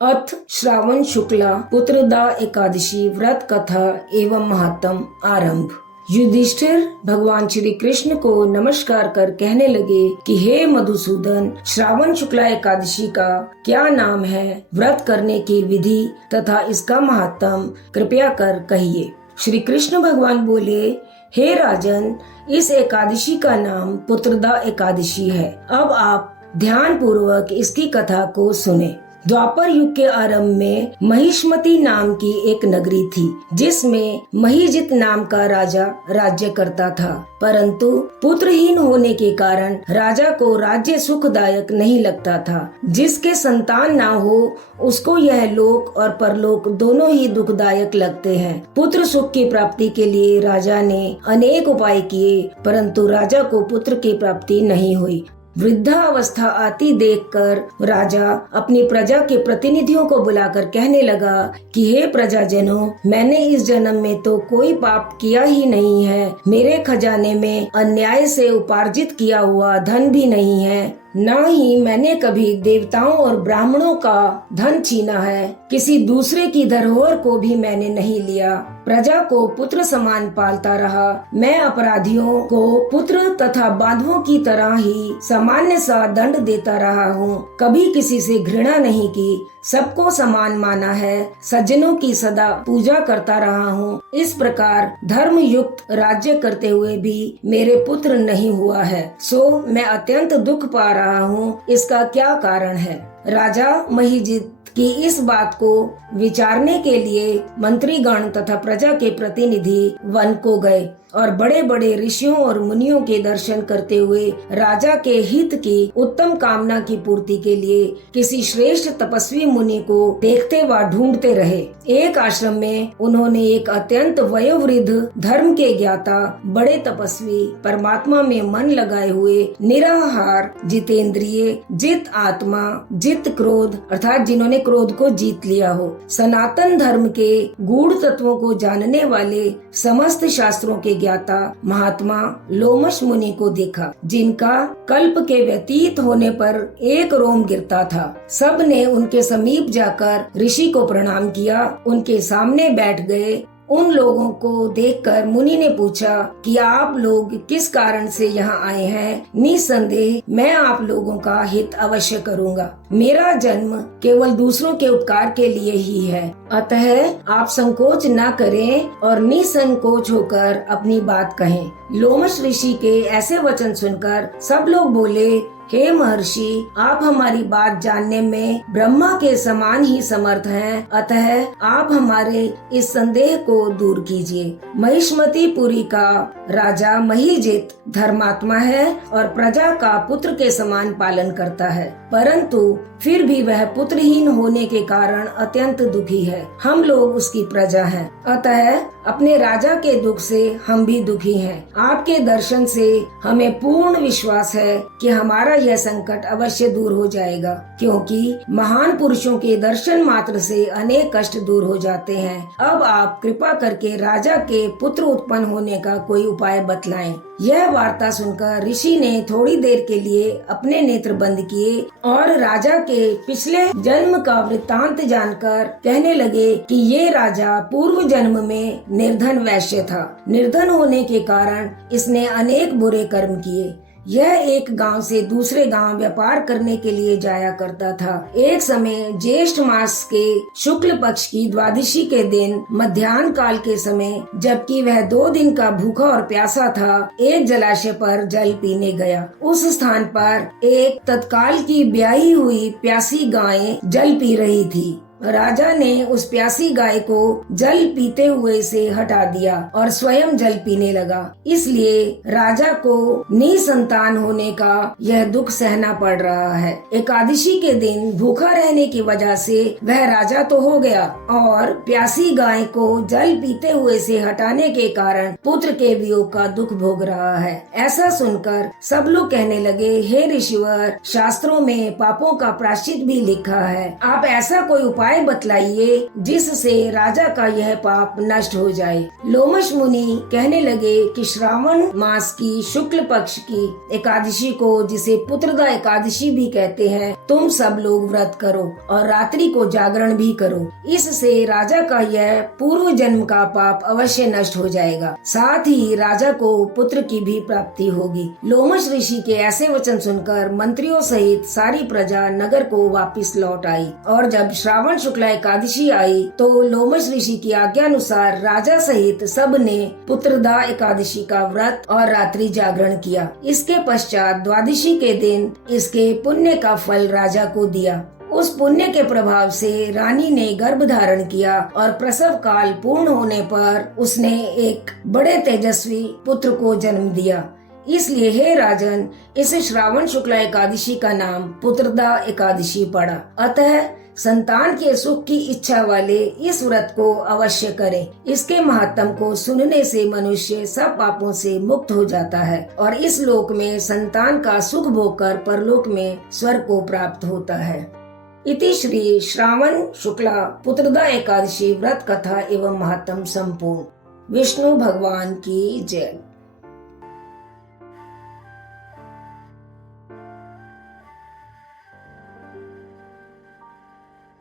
अथ श्रावण शुक्ला पुत्रदा एकादशी व्रत कथा एवं महात्म आरंभ। युधिष्ठिर भगवान श्री कृष्ण को नमस्कार कर कहने लगे कि हे मधुसूदन, श्रावण शुक्ला एकादशी का क्या नाम है, व्रत करने की विधि तथा इसका महात्म कृपया कर कहिए। श्री कृष्ण भगवान बोले, हे राजन, इस एकादशी का नाम पुत्रदा एकादशी है। अब आप ध्यान पूर्वक इसकी कथा को सुने। द्वापर युग के आरंभ में महिष्मती नाम की एक नगरी थी, जिसमें महिजित नाम का राजा राज्य करता था। परंतु पुत्रहीन होने के कारण राजा को राज्य सुखदायक नहीं लगता था। जिसके संतान ना हो उसको यह लोक और परलोक दोनों ही दुखदायक लगते हैं। पुत्र सुख की प्राप्ति के लिए राजा ने अनेक उपाय किए, परंतु राजा को पुत्र की प्राप्ति नहीं हुई। वृद्धावस्था आती देखकर राजा अपनी प्रजा के प्रतिनिधियों को बुलाकर कहने लगा कि हे प्रजाजनों, मैंने इस जन्म में तो कोई पाप किया ही नहीं है। मेरे खजाने में अन्याय से उपार्जित किया हुआ धन भी नहीं है, न ही मैंने कभी देवताओं और ब्राह्मणों का धन छीना है। किसी दूसरे की धरोहर को भी मैंने नहीं लिया। प्रजा को पुत्र समान पालता रहा। मैं अपराधियों को पुत्र तथा बांधवों की तरह ही सामान्य सा दंड देता रहा हूँ। कभी किसी से घृणा नहीं की, सबको समान माना है। सज्जनों की सदा पूजा करता रहा हूँ। इस प्रकार धर्म युक्त राज्य करते हुए भी मेरे पुत्र नहीं हुआ है, सो मैं अत्यंत दुख पा रहा हूँ। इसका क्या कारण है? राजा महिजित की इस बात को विचारने के लिए मंत्रीगण तथा प्रजा के प्रतिनिधि वन को गए और बड़े बड़े ऋषियों और मुनियों के दर्शन करते हुए राजा के हित की उत्तम कामना की पूर्ति के लिए किसी श्रेष्ठ तपस्वी मुनि को देखते व ढूंढते रहे। एक आश्रम में उन्होंने एक अत्यंत वयोवृद्ध धर्म के ज्ञाता बड़े तपस्वी, परमात्मा में मन लगाए हुए, निराहार, जितेंद्रिय, जित आत्मा, जित क्रोध अर्थात जिन्होंने क्रोध को जीत लिया हो, सनातन धर्म के गूढ़ तत्वों को जानने वाले समस्त शास्त्रों के ज्ञाता महात्मा लोमश मुनि को देखा, जिनका कल्प के व्यतीत होने पर एक रोम गिरता था। सब ने उनके समीप जाकर ऋषि को प्रणाम किया, उनके सामने बैठ गए। उन लोगों को देखकर मुनि ने पूछा कि आप लोग किस कारण से यहाँ आए हैं? निसंदेह मैं आप लोगों का हित अवश्य करूँगा। मेरा जन्म केवल दूसरों के उपकार के लिए ही है, अतः आप संकोच न करें और निसंकोच होकर अपनी बात कहें। लोमश ऋषि के ऐसे वचन सुनकर सब लोग बोले, हे महर्षि, आप हमारी बात जानने में ब्रह्मा के समान ही समर्थ हैं, अतः आप हमारे इस संदेह को दूर कीजिए। महिष्मतीपुरी का राजा महिजित धर्मात्मा है और प्रजा का पुत्र के समान पालन करता है, परंतु फिर भी वह पुत्रहीन होने के कारण अत्यंत दुखी है। हम लोग उसकी प्रजा हैं, अतः अपने राजा के दुख से हम भी दुखी हैं। आपके दर्शन से हमें पूर्ण विश्वास है कि हमारा यह संकट अवश्य दूर हो जाएगा, क्योंकि महान पुरुषों के दर्शन मात्र से अनेक कष्ट दूर हो जाते हैं। अब आप कृपा करके राजा के पुत्र उत्पन्न होने का कोई उपाय बतलाएं। यह वार्ता सुनकर ऋषि ने थोड़ी देर के लिए अपने नेत्र बंद किए और राजा के पिछले जन्म का वृत्तांत जानकर कहने लगे कि ये राजा पूर्व जन्म में निर्धन वैश्य था। निर्धन होने के कारण इसने अनेक बुरे कर्म किए। यह एक गांव से दूसरे गांव व्यापार करने के लिए जाया करता था। एक समय ज्येष्ठ मास के शुक्ल पक्ष की द्वादशी के दिन मध्याह्न काल के समय, जबकि वह 2 दिन का भूखा और प्यासा था, एक जलाशय पर जल पीने गया। उस स्थान पर एक तत्काल की ब्याही हुई प्यासी गाय जल पी रही थी। राजा ने उस प्यासी गाय को जल पीते हुए से हटा दिया और स्वयं जल पीने लगा। इसलिए राजा को निसंतान होने का यह दुख सहना पड़ रहा है। एकादशी के दिन भूखा रहने की वजह से वह राजा तो हो गया और प्यासी गाय को जल पीते हुए से हटाने के कारण पुत्र के वियोग का दुख भोग रहा है। ऐसा सुनकर सब लोग कहने लगे, हे ऋषिवर, शास्त्रों में पापों का प्रायश्चित भी लिखा है। आप ऐसा कोई उपाय उपाय बतलाइए जिससे राजा का यह पाप नष्ट हो जाए। लोमश मुनि कहने लगे कि श्रावण मास की शुक्ल पक्ष की एकादशी को, जिसे पुत्रदा एकादशी भी कहते हैं, तुम सब लोग व्रत करो और रात्रि को जागरण भी करो। इससे राजा का यह पूर्व जन्म का पाप अवश्य नष्ट हो जाएगा, साथ ही राजा को पुत्र की भी प्राप्ति होगी। लोमश ऋषि के ऐसे वचन सुनकर मंत्रियों सहित सारी प्रजा नगर को वापस लौट आई और जब श्रावण शुक्ला एकादशी आई तो लोमश ऋषि की आज्ञा अनुसार राजा सहित सब ने पुत्रदा एकादशी का व्रत और रात्रि जागरण किया। इसके पश्चात द्वादशी के दिन इसके पुण्य का फल राजा को दिया। उस पुण्य के प्रभाव से रानी ने गर्भ धारण किया और प्रसव काल पूर्ण होने पर उसने एक बड़े तेजस्वी पुत्र को जन्म दिया। इसलिए हे राजन, इस श्रावण शुक्ला एकादशी का नाम पुत्रदा एकादशी पड़ा। अतः संतान के सुख की इच्छा वाले इस व्रत को अवश्य करें। इसके महात्म को सुनने से मनुष्य सब पापों से मुक्त हो जाता है और इस लोक में संतान का सुख भोगकर परलोक में स्वर्ग को प्राप्त होता है। इति श्री श्रावण शुक्ला पुत्रदा एकादशी व्रत कथा एवं महात्म संपूर्ण। विष्णु भगवान की जय।